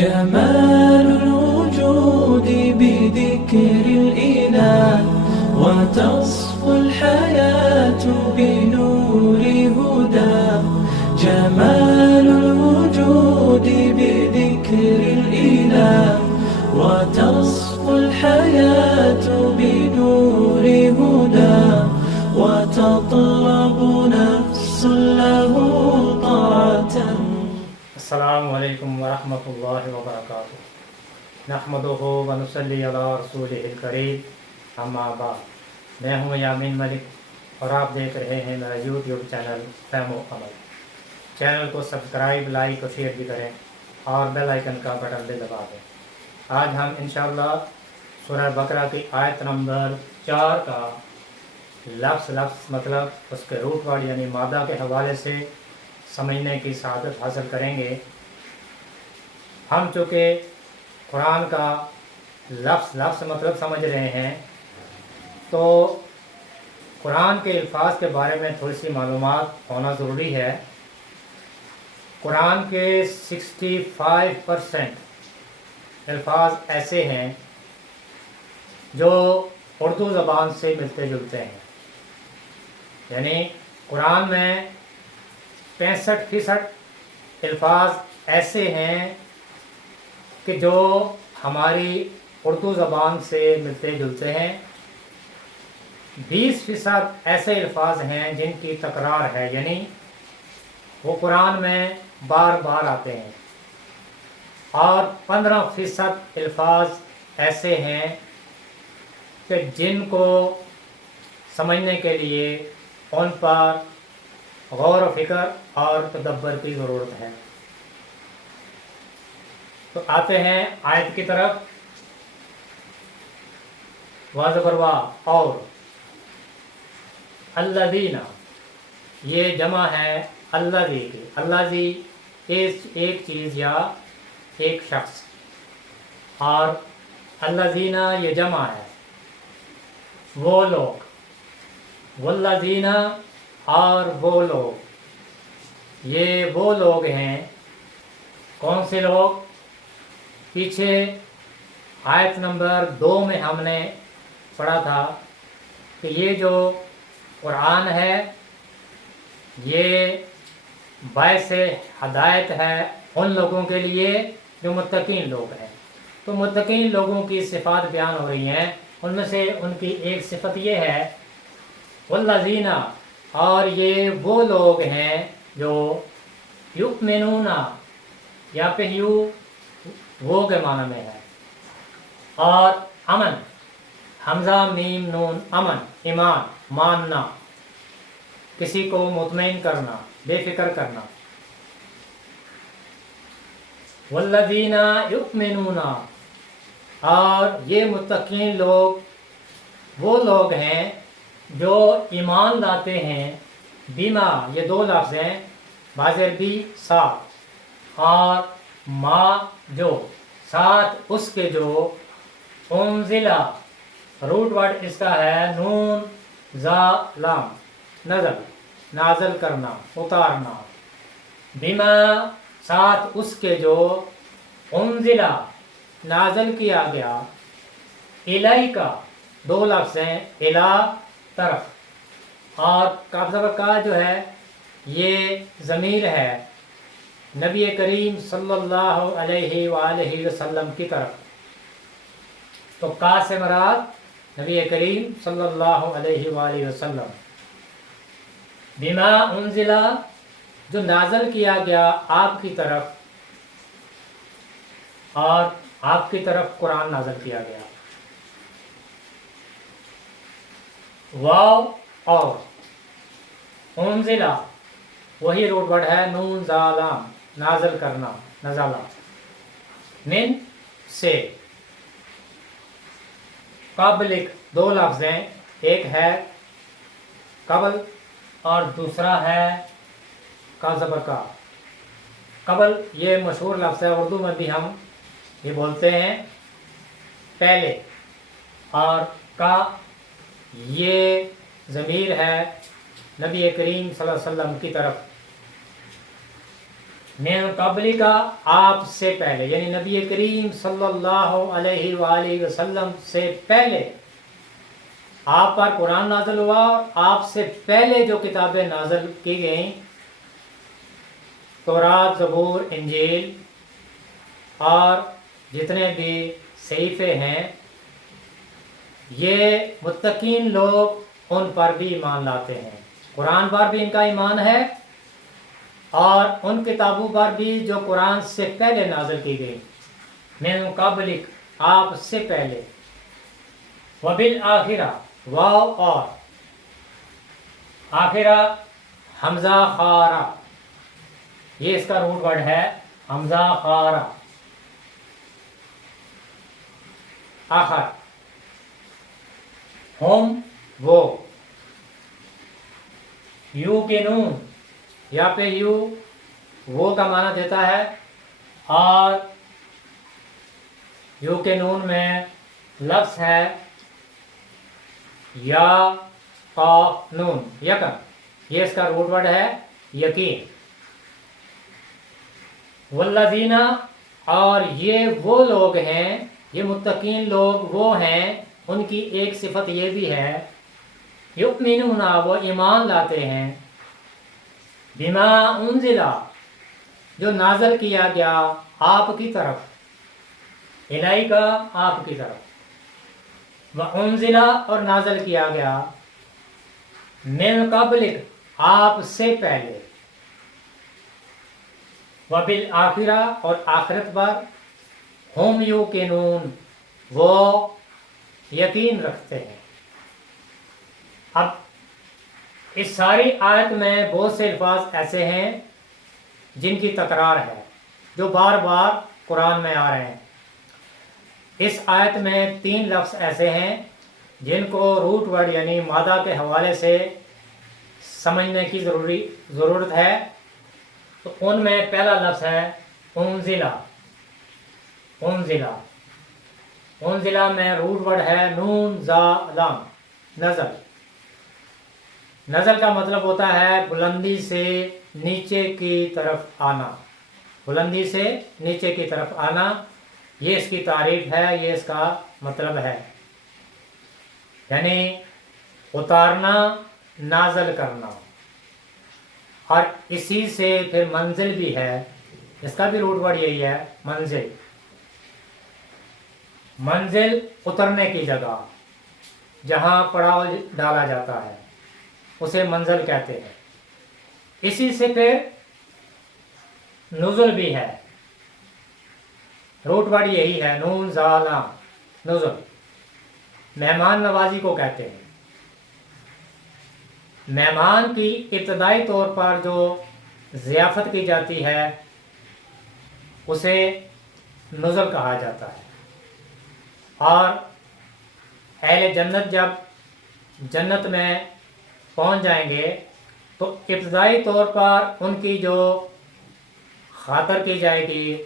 جمال الوجود بذكر الإله وتصفو الحياة بنور هداه. جمال الوجود بذكر الإله وتصفو الحياة بنور هداه. وتطلب نفس له طاعة. السلام علیکم ورحمۃ اللہ وبرکاتہ. نحمدہ ونصلی علی رسولہ الکریم، اما بعد. میں ہوں یامین ملک اور آپ دیکھ رہے ہیں میرا یوٹیوب چینل فہم و عمل. چینل کو سبسکرائب، لائک اور شیئر بھی کریں اور بیل آئیکن کا بٹن بھی دبا دیں. آج ہم انشاءاللہ سورہ بقرہ کی آیت نمبر 4 کا لفظ مطلب اس کے روٹ ورڈ یعنی مادہ کے حوالے سے سمجھنے کی سعادت حاصل کریں گے. ہم چونکہ قرآن کا لفظ مطلب سمجھ رہے ہیں تو قرآن کے الفاظ کے بارے میں تھوڑی سی معلومات ہونا ضروری ہے. قرآن کے 65% الفاظ ایسے ہیں جو اردو زبان سے ملتے جلتے ہیں، یعنی قرآن میں 65% الفاظ ایسے ہیں کہ جو ہماری اردو زبان سے ملتے جلتے ہیں. 20% ایسے الفاظ ہیں جن کی تکرار ہے، یعنی وہ قرآن میں بار بار آتے ہیں. اور 15% الفاظ ایسے ہیں کہ جن کو سمجھنے کے لیے ان پر غور و فکر اور تدبر کی ضرورت ہے. تو آتے ہیں آیت کی طرف. واضبروا اور الذین، یہ جمع ہے الذی کی. الذی ایک چیز یا ایک شخص، اور الذین یہ جمع ہے وہ لوگ. والذین اور وہ لوگ، یہ وہ لوگ ہیں. کون سے لوگ؟ پیچھے آیت نمبر 2 میں ہم نے پڑھا تھا کہ یہ جو قرآن ہے یہ باعث ہدایت ہے ان لوگوں کے لیے جو متقین لوگ ہیں. تو متقین لوگوں کی صفات بیان ہو رہی ہیں. ان میں سے ان کی ایک صفت یہ ہے والذین، اور یہ وہ لوگ ہیں جو یؤمنون، یا پہ وہ کے معنی میں ہے، اور امن، حمزہ میم نون، امن ایمان، ماننا، کسی کو مطمئن کرنا، بے فکر کرنا. والذین یؤمنون، اور یہ متقین لوگ وہ لوگ ہیں جو ایمان لاتے ہیں. بیما، یہ 2 لفظ ہیں، بازر بھی ساتھ، اور ما جو ساتھ اس کے جو. انزلہ روٹ ورڈ اس کا ہے نون زا لام، نازل کرنا، اتارنا. بیما ساتھ اس کے جو انزلہ نازل کیا گیا. الیک کا 2 لفظ ہیں، الا طرف، اور قبضہ کا جو ہے یہ ضمیر ہے نبی کریم صلی اللہ علیہ وآلہ وسلم کی طرف. تو کا سے مراد نبی کریم صلی اللہ علیہ وآلہ وسلم. بما انزلہ جو نازل کیا گیا آپ کی طرف، اور آپ کی طرف قرآن نازل کیا گیا. واو اور انزلہ وہی روٹ ورڈ ہے نون زالام، نازل کرنا، نزالہ. من سے. قبلک 2 لفظ ہیں، ایک ہے قبل اور دوسرا ہے کا زبر کا. قبل یہ مشہور لفظ ہے، اردو میں بھی ہم یہ بولتے ہیں پہلے. اور کا یہ ضمیر ہے نبی کریم صلی اللہ علیہ وسلم کی طرف. من قبل کا آپ سے پہلے، یعنی نبی کریم صلی اللہ علیہ وآلہ وسلم سے پہلے آپ پر قرآن نازل ہوا، اور آپ سے پہلے جو کتابیں نازل کی گئیں، تورات، زبور، انجیل اور جتنے بھی صحیفے ہیں، یہ متقین لوگ ان پر بھی ایمان لاتے ہیں۔ قرآن پر بھی ان کا ایمان ہے، اور ان کتابوں پر بھی جو قرآن سے پہلے نازل کی گئی، من قبلک آپ سے پہلے، وبالآخرہ واو اور آخرہ حمزہ خارہ، یہ اس کا روٹ ورڈ ہے، حمزہ خارہ آخر، ہم وہ، یو کے نون یا پہ یو وہ کا معنی دیتا ہے، اور یو کے نون میں لفظ ہے یا قاف نون یکن، یہ اس کا روٹ ورڈ ہے یقین۔ والذین، اور یہ وہ لوگ ہیں، یہ متقین لوگ وہ ہیں، ان کی ایک صفت یہ بھی ہے، یؤمنون، وہ ایمان لاتے ہیں، بما انزل، جو نازل کیا گیا آپ کی طرف، الہی کا آپ کی طرف، وانزل، اور نازل کیا گیا، من قبلک آپ سے پہلے، وبالآخرہ، اور آخرت پر، ہم یوقنون، وہ یقین رکھتے ہیں۔ اب اس ساری آیت میں بہت سے الفاظ ایسے ہیں جن کی تکرار ہے، جو بار بار قرآن میں آ رہے ہیں۔ اس آیت میں 3 لفظ ایسے ہیں جن کو روٹ ورڈ یعنی مادہ کے حوالے سے سمجھنے کی ضرورت ہے۔ تو ان میں پہلا لفظ ہے انزلہ، انزلہ، انزلہ میں روٹ ورڈ ہے نون زا لام، نزل۔ نزل کا مطلب ہوتا ہے بلندی سے نیچے کی طرف آنا، بلندی سے نیچے کی طرف آنا، یہ اس کی تعریف ہے، یہ اس کا مطلب ہے، یعنی اتارنا، نازل کرنا، اور اسی سے پھر منزل بھی ہے، اس کا بھی روٹ ورڈ یہی ہے، منزل۔ منزل اترنے کی جگہ، جہاں پڑاؤ ڈالا جاتا ہے، اسے منزل کہتے ہیں۔ اسی سے پھر نزل بھی ہے، روٹ ورڈ یہی ہے، نون زا لام، نزل، مہمان نوازی کو کہتے ہیں۔ مہمان کی ابتدائی طور پر جو ضیافت کی جاتی ہے اسے نزل کہا جاتا ہے، اور اہل جنت جب جنت میں پہنچ جائیں گے تو ابتدائی طور پر ان کی جو خاطر کی جائے گی،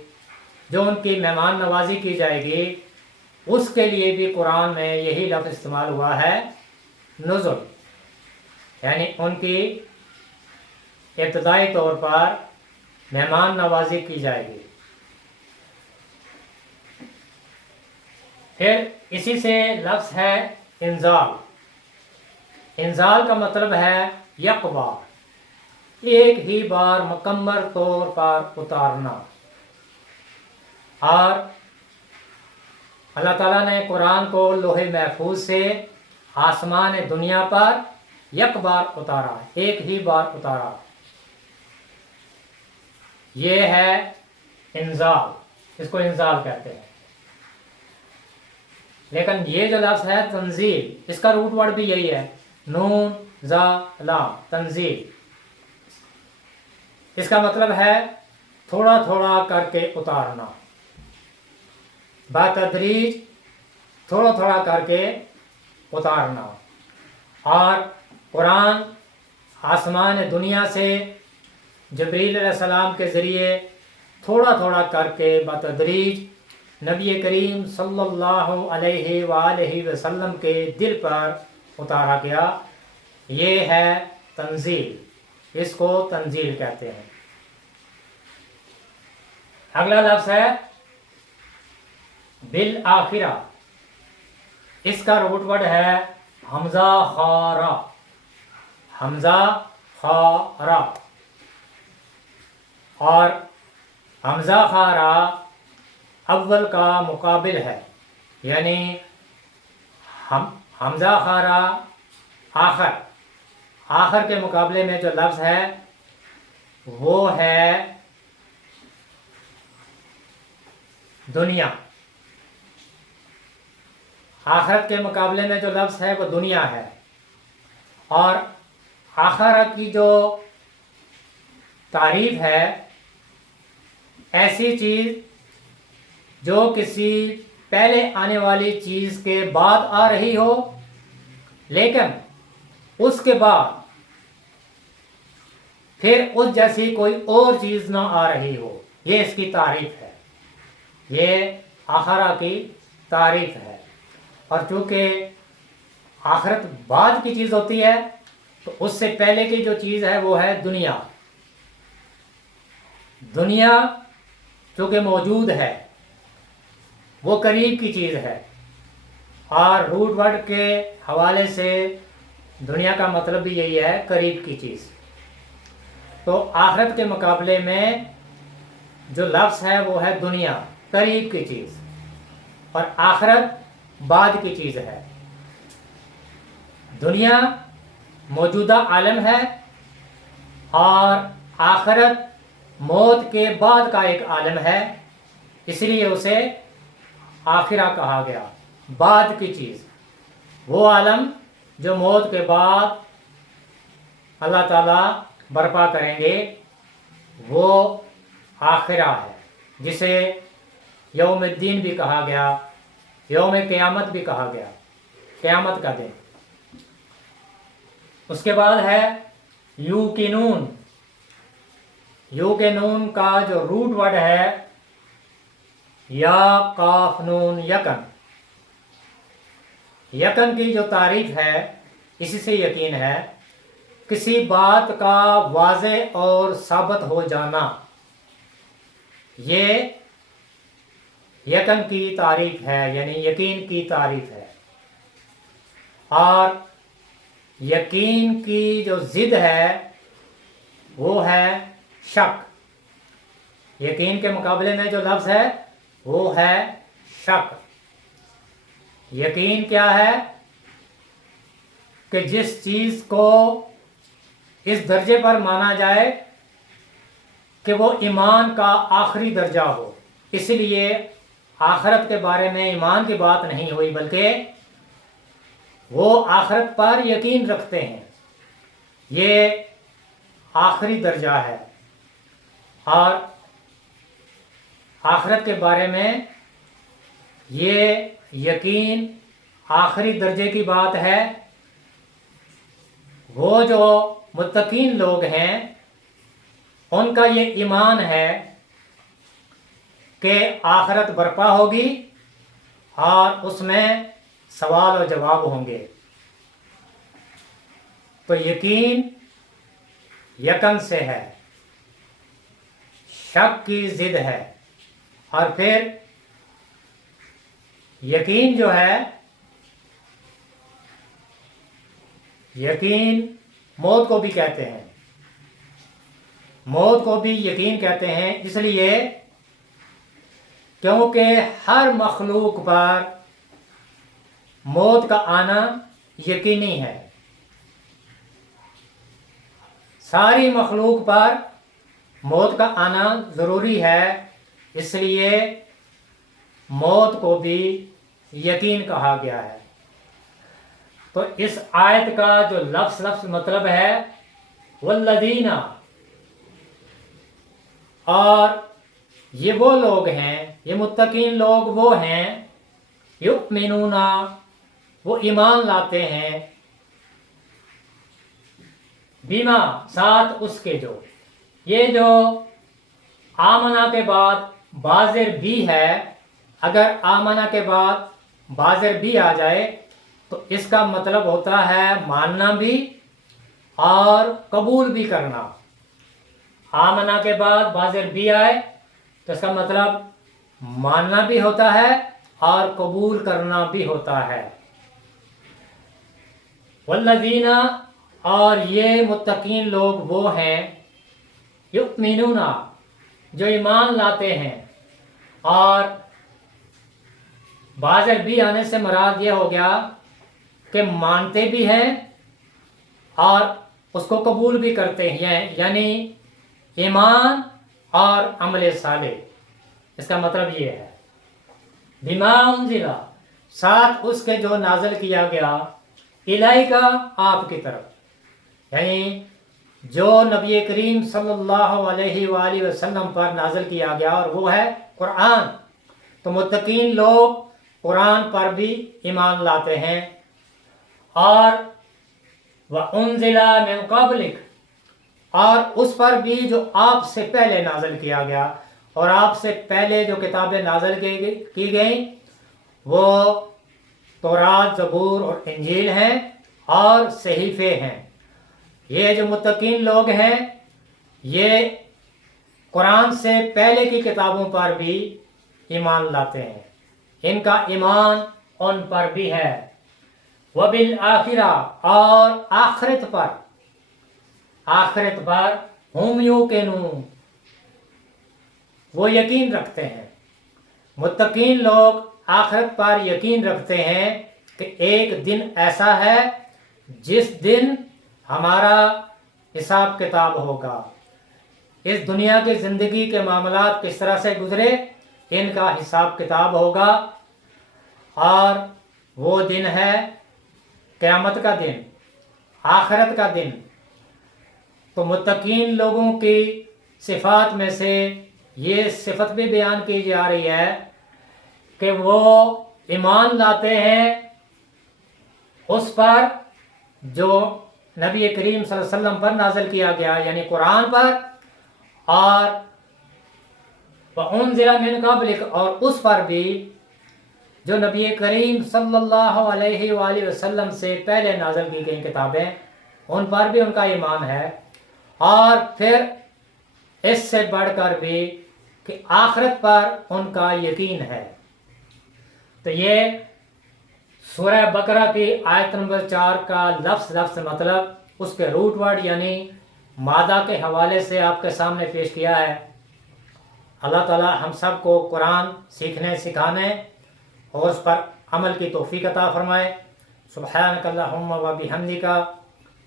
جو ان کی مہمان نوازی کی جائے گی، اس کے لیے بھی قرآن میں یہی لفظ استعمال ہوا ہے، نزل، یعنی ان کی ابتدائی طور پر مہمان نوازی کی جائے گی۔ پھر اسی سے لفظ ہے انزال۔ انزال کا مطلب ہے یک بار، ایک ہی بار مکمل طور پر اتارنا، اور اللہ تعالیٰ نے قرآن کو لوح محفوظ سے آسمان دنیا پر یک بار اتارا، ایک ہی بار اتارا، یہ ہے انزال، اس کو انزال کہتے ہیں۔ لیکن یہ جو لفظ ہے تنزیل، اس کا روٹ ورڈ بھی یہی ہے، نون زا لام، تنزیل۔ اس کا مطلب ہے تھوڑا تھوڑا کر کے اتارنا، بتدریج، تھوڑا تھوڑا کر کے اتارنا، اور قرآن آسمان دنیا سے جبریل علیہ السلام کے ذریعے تھوڑا تھوڑا کر کے بتدریج نبی کریم صلی اللہ علیہ وآلہ وسلم کے دل پر اتارا گیا، یہ ہے تنزیل، اس کو تنزیل کہتے ہیں۔ اگلا لفظ ہے بالآخرہ، اس کا روٹ ورڈ ہے حمزہ خارا، حمزہ خارا، اور حمزہ خارا اول کا مقابل ہے، یعنی حمزہ خارا آخر، آخر کے مقابلے میں جو لفظ ہے وہ ہے دنیا، آخرت کے مقابلے میں جو لفظ ہے وہ دنیا ہے، اور آخرت کی جو تعریف ہے ایسی چیز جو کسی پہلے آنے والی چیز کے بعد آ رہی ہو لیکن اس کے بعد پھر اس جیسی کوئی اور چیز نہ آ رہی ہو، یہ اس کی تعریف ہے، یہ آخرہ کی تعریف ہے۔ اور چونکہ آخرت بعد کی چیز ہوتی ہے تو اس سے پہلے کی جو چیز ہے وہ ہے دنیا، دنیا چونکہ موجود ہے وہ قریب کی چیز ہے، اور روٹ ورڈ کے حوالے سے دنیا کا مطلب بھی یہی ہے، قریب کی چیز۔ تو آخرت کے مقابلے میں جو لفظ ہے وہ ہے دنیا، قریب کی چیز، اور آخرت بعد کی چیز ہے۔ دنیا موجودہ عالم ہے اور آخرت موت کے بعد کا ایک عالم ہے، اس لیے اسے آخرہ کہا گیا، بعد کی چیز، وہ عالم جو موت کے بعد اللہ تعالیٰ برپا کریں گے وہ آخرہ ہے، جسے یوم الدین بھی کہا گیا، یوم قیامت بھی کہا گیا، قیامت کا دن۔ اس کے بعد ہے یوقنون، یوقنون کا جو روٹ ورڈ ہے یا قاف نون یقن، یقن کی جو تعریف ہے اسی سے یقین ہے، کسی بات کا واضح اور ثابت ہو جانا، یہ یقین کی تعریف ہے، یعنی یقین کی تعریف ہے۔ اور یقین کی جو ضد ہے وہ ہے شک، یقین کے مقابلے میں جو لفظ ہے وہ ہے شک۔ یقین کیا ہے کہ جس چیز کو اس درجے پر مانا جائے کہ وہ ایمان کا آخری درجہ ہو، اس لیے آخرت کے بارے میں ایمان کی بات نہیں ہوئی بلکہ وہ آخرت پر یقین رکھتے ہیں، یہ آخری درجہ ہے۔ اور آخرت کے بارے میں یہ یقین آخری درجے کی بات ہے۔ وہ جو متقین لوگ ہیں ان کا یہ ایمان ہے کہ آخرت برپا ہوگی اور اس میں سوال و جواب ہوں گے۔ تو یقین یقین سے ہے، شک کی ضد ہے، اور پھر یقین جو ہے، یقین موت کو بھی کہتے ہیں، موت کو بھی یقین کہتے ہیں، اس لیے کیونکہ ہر مخلوق پر موت کا آنا یقینی ہے، ساری مخلوق پر موت کا آنا ضروری ہے، اس لیے موت کو بھی یقین کہا گیا ہے۔ تو اس آیت کا جو لفظ مطلب ہے والذین، اور یہ وہ لوگ ہیں، یہ متقین لوگ وہ ہیں، یؤمنون، وہ ایمان لاتے ہیں، بما، ساتھ اس کے، جو یہ جو آمنہ کے بعد بازر بھی ہے، اگر آمنہ کے بعد بازر بھی آ جائے تو اس کا مطلب ہوتا ہے ماننا بھی اور قبول بھی کرنا۔ آمنہ کے بعد بازر بھی آئے تو اس کا مطلب ماننا بھی ہوتا ہے اور قبول کرنا بھی ہوتا ہے۔ والذین، اور یہ متقین لوگ وہ ہیں، یؤمنون، جو ایمان لاتے ہیں، اور بعض عربی آنے سے مراد یہ ہو گیا کہ مانتے بھی ہیں اور اس کو قبول بھی کرتے ہیں، یعنی ایمان اور عمل صالح۔ اس کا مطلب یہ ہے بما انزل، ساتھ اس کے جو نازل کیا گیا، الیک، آپ کی طرف، یعنی جو نبی کریم صلی اللہ علیہ وآلہ وسلم پر نازل کیا گیا، اور وہ ہے قرآن۔ تو متقین لوگ قرآن پر بھی ایمان لاتے ہیں، اور وَأُنزِلَ مِن قَبْلِكَ، اور اس پر بھی جو آپ سے پہلے نازل کیا گیا، اور آپ سے پہلے جو کتابیں نازل کی گئیں وہ تورات، زبور اور انجیل ہیں اور صحیفے ہیں۔ یہ جو متقین لوگ ہیں یہ قرآن سے پہلے کی کتابوں پر بھی ایمان لاتے ہیں، ان کا ایمان ان پر بھی ہے۔ وبالآخرہ، اور آخرت پر، آخرت پر ہم یوقنون، وہ یقین رکھتے ہیں۔ متقین لوگ آخرت پر یقین رکھتے ہیں کہ ایک دن ایسا ہے جس دن ہمارا حساب کتاب ہوگا، اس دنیا کی زندگی کے معاملات کس طرح سے گزرے ان کا حساب کتاب ہوگا، اور وہ دن ہے قیامت کا دن، آخرت کا دن۔ تو متقین لوگوں کی صفات میں سے یہ صفت بھی بیان کی جا رہی ہے کہ وہ ایمان لاتے ہیں اس پر جو نبی کریم صلی اللہ علیہ وسلم پر نازل کیا گیا، یعنی قرآن پر، اور وَأُنزِلَ مِن قَبْلِكَ، اور اس پر بھی جو نبی کریم صلی اللہ علیہ وآلہ وسلم سے پہلے نازل کی گئی کتابیں، ان پر بھی ان کا ایمان ہے، اور پھر اس سے بڑھ کر بھی کہ آخرت پر ان کا یقین ہے۔ تو یہ سورہ بقرہ کی آیت نمبر 4 کا لفظ مطلب اس کے روٹ ورڈ یعنی مادہ کے حوالے سے آپ کے سامنے پیش کیا ہے۔ اللہ تعالی ہم سب کو قرآن سیکھنے، سکھانے اور اس پر عمل کی توفیق عطا فرمائے۔ سبحانک اللہم و بحمدک،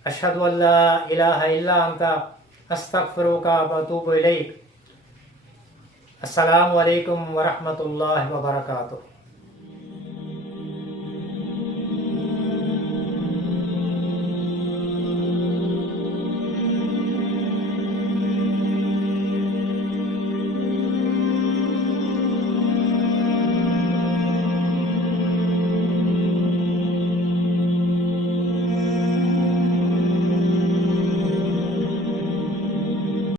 اشہد ان لا الہ الا انت، استغفرک و اتوب الیک۔ السلام علیکم ورحمۃ اللہ وبرکاتہ۔